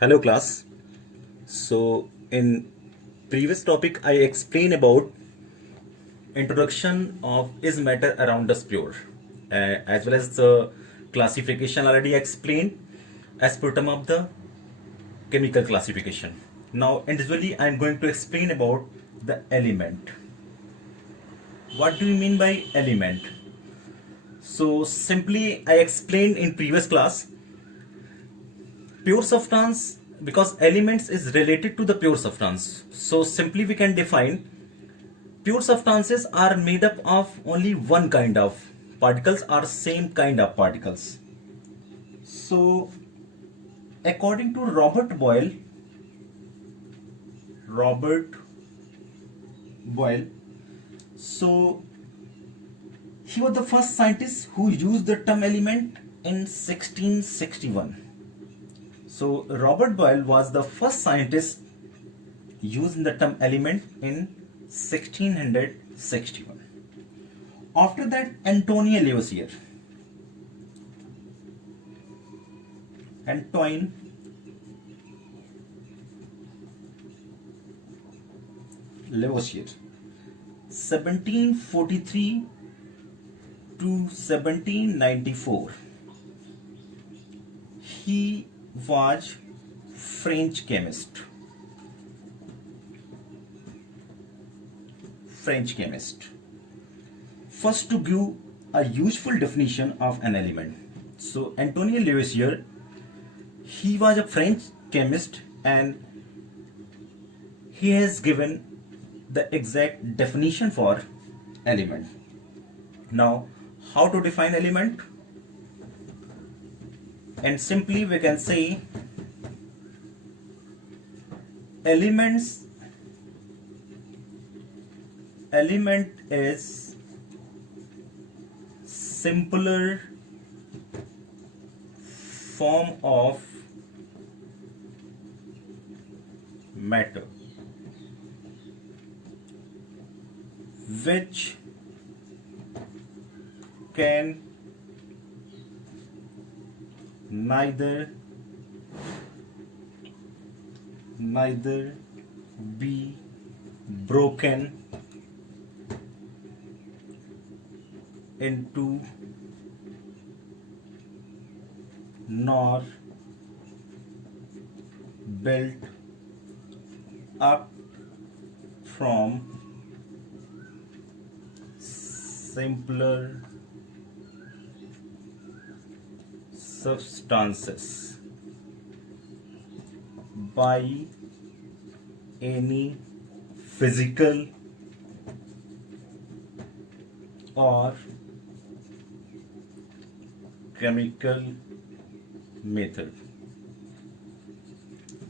Hello class. So in previous topic I explained about introduction of is matter around us pure, as well as the classification already explained as per term of the chemical classification. Now individually I am going to explain about the element. What do you mean by element? So simply I explained in previous class pure substance, because elements is related to the pure substance. So simply we can define pure substances are made up of only one kind of particles or same kind of particles. So according to Robert Boyle, so he was the first scientist who used the term element in 1661. So Robert Boyle was the first scientist using the term element in 1661. After that, Antoine Lavoisier, 1743 to 1794. He was French chemist. First to give a useful definition of an element. So Antoine Lavoisier, he was a French chemist and he has given the exact definition for element. Now, how to define element? And simply we can say element is simpler form of matter which can neither be broken into nor built up from simpler substances by any physical or chemical method.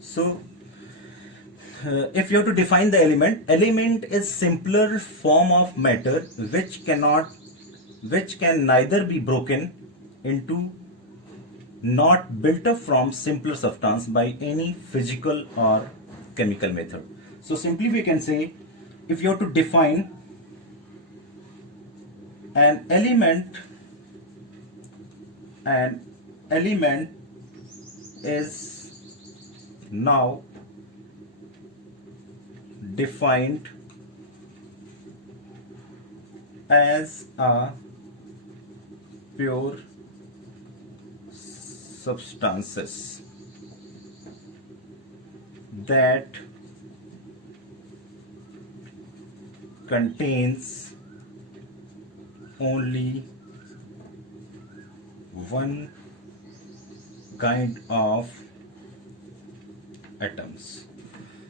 So if you have to define the element is simpler form of matter which can neither be broken into not built up from simpler substance by any physical or chemical method. So simply we can say, if you have to define an element is now defined as a pure substances that contains only one kind of atoms.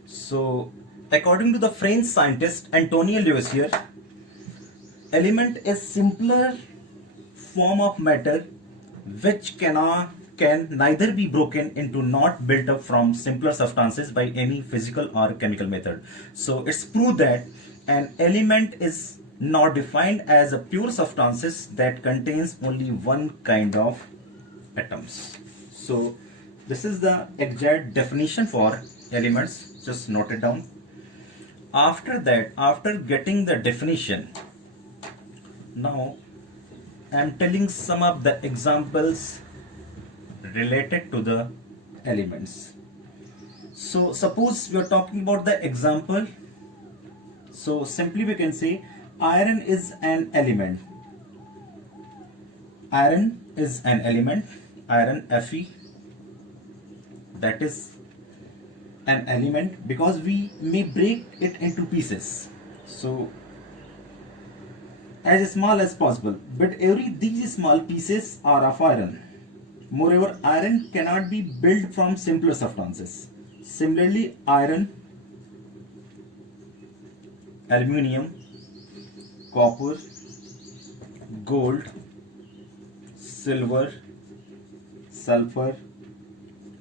So according to the French scientist Antoine Lavoisier, element is simpler form of matter which can neither be broken into not built up from simpler substances by any physical or chemical method. So it's proved that an element is now defined as a pure substances that contains only one kind of atoms. So this is the exact definition for elements. Just note it down. After that, after getting the definition, now I am telling some of the examples related to the elements. So suppose we are talking about the example. So simply we can say iron is an element. Iron is an element. Iron Fe, that is an element because we may break it into pieces. So as small as possible, but every these small pieces are of iron. Moreover, iron cannot be built from simpler substances. Similarly, iron, aluminium, copper, gold, silver, sulfur,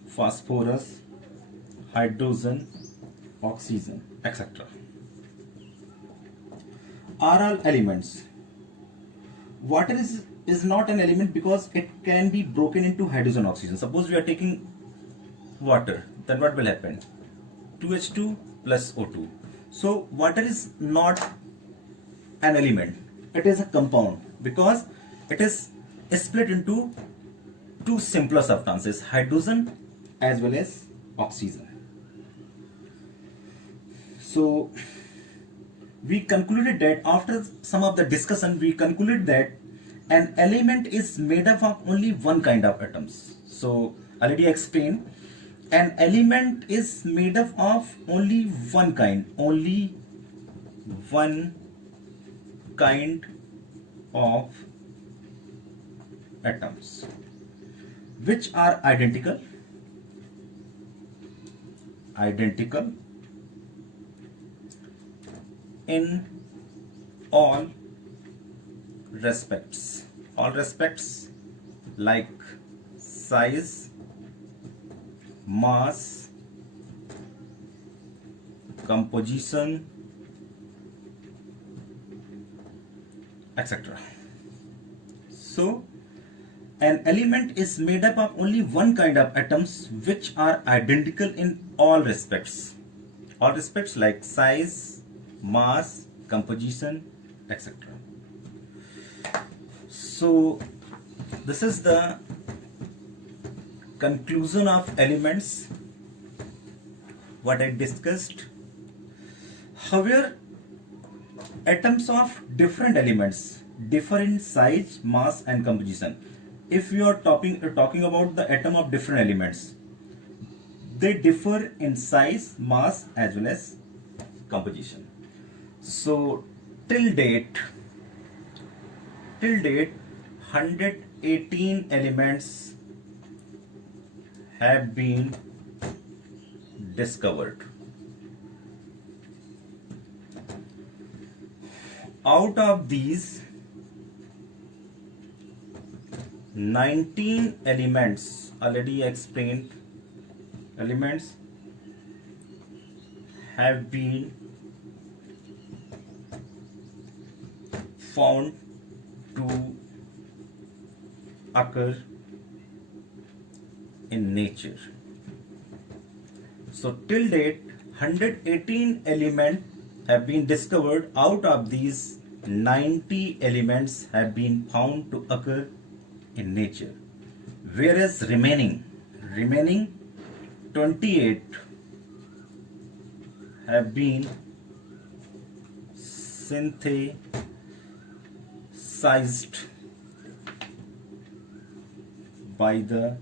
phosphorus, hydrogen, oxygen, etc. are all elements. Water is not an element because it can be broken into hydrogen oxygen. Suppose we are taking water, then what will happen? 2H2 plus O2. So water is not an element, it is a compound because it is split into two simpler substances, hydrogen as well as oxygen. So we concluded that after some of the discussion, we concluded that an element is made up of only one kind of atoms. So already explained, an element is made up of only one kind of atoms, which are identical in all respects like size, mass, composition, etc. So an element is made up of only one kind of atoms which are identical in all respects like size, mass, composition, etc. So this is the conclusion of elements, what I discussed. However, atoms of different elements differ in size, mass and composition. If you are talking about the atom of different elements, they differ in size, mass as well as composition. So till date 118 elements have been discovered. Out of these, 19 elements, already explained, elements have been found to occur in nature. So till date 118 elements have been discovered. Out of these, 90 elements have been found to occur in nature, whereas remaining 28 have been synthesized by the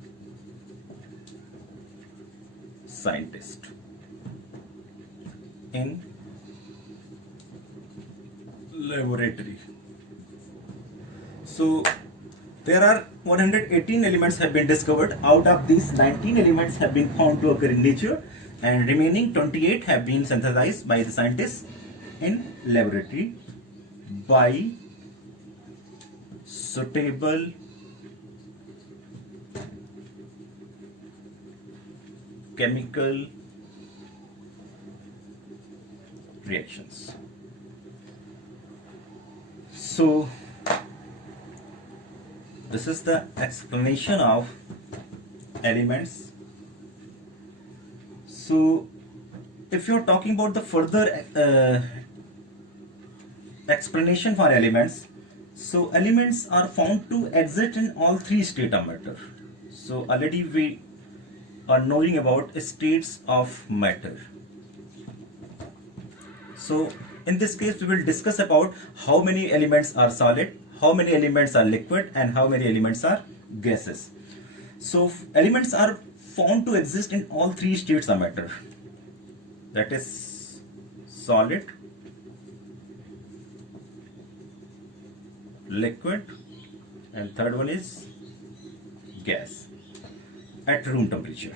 scientist in laboratory. So there are 118 elements have been discovered. Out of these, 19 elements have been found to occur in nature, and remaining 28 have been synthesized by the scientists in laboratory by suitable chemical reactions. So this is the explanation of elements. So if you're talking about the further explanation for elements, so elements are found to exist in all three states of matter. So already we or knowing about states of matter. So in this case we will discuss about how many elements are solid, how many elements are liquid, and how many elements are gases. So elements are found to exist in all three states of matter, that is solid, liquid, and third one is gas at room temperature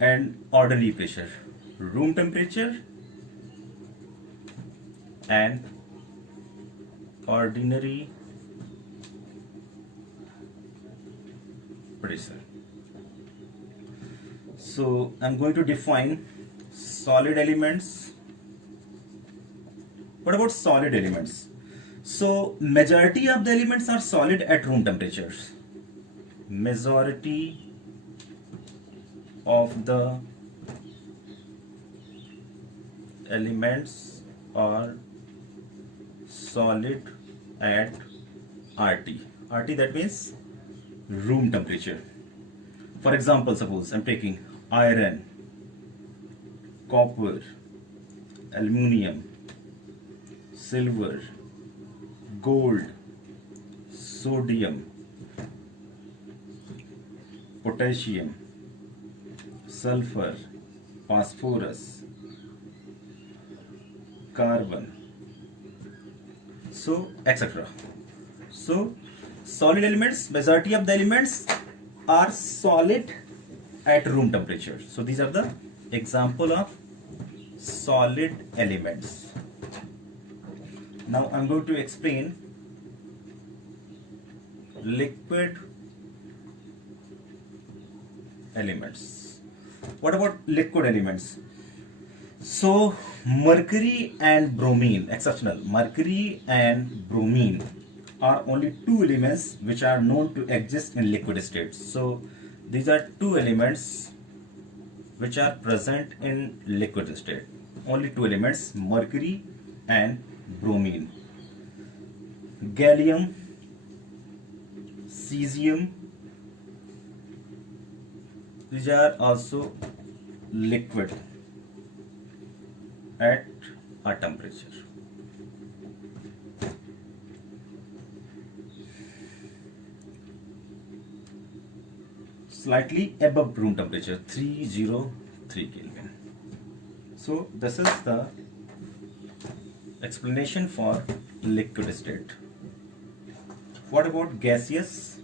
and ordinary pressure. Room temperature and ordinary pressure. So I'm going to define solid elements. What about solid elements? So majority of the elements are solid at room temperatures. Majority of the elements are solid at RT. RT, that means room temperature. For example, suppose I'm taking iron, copper, aluminium, silver, gold, sodium, potassium, sulfur, phosphorus, carbon, so etc. So solid elements, majority of the elements are solid at room temperature. So these are the example of solid elements. Now I'm going to explain liquid elements. What about liquid elements? So mercury and bromine, exceptional, mercury and bromine are only two elements which are known to exist in liquid states. So these are two elements which are present in liquid state. Only two elements, mercury and bromine. Gallium, cesium, these are also liquid at a temperature. Slightly above room temperature, 303 Kelvin. So this is the explanation for liquid state. What about gaseous?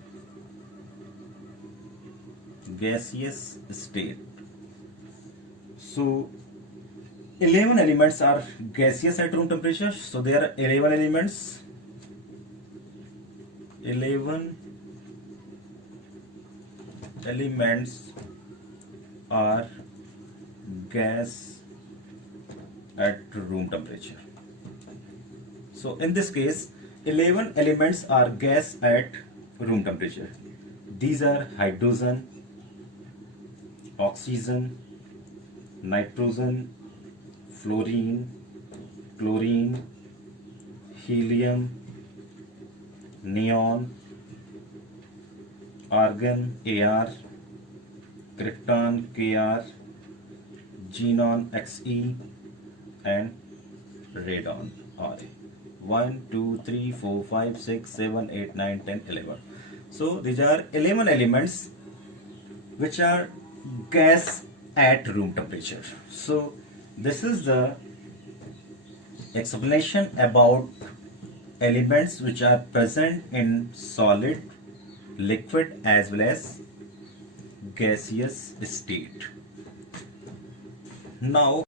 Gaseous state. So 11 elements are gaseous at room temperature. So there are 11 elements. 11 elements are gas at room temperature. So in this case 11 elements are gas at room temperature. These are hydrogen, oxygen, nitrogen, fluorine, chlorine, helium, neon, argon Ar, krypton Kr, xenon Xe, and radon Ra. 1, 2, 3, 4, 5, 6, 7, 8, 9, 10, 11. So these are 11 elements which are gas at room temperature. So this is the explanation about elements which are present in solid, liquid as well as gaseous state. Now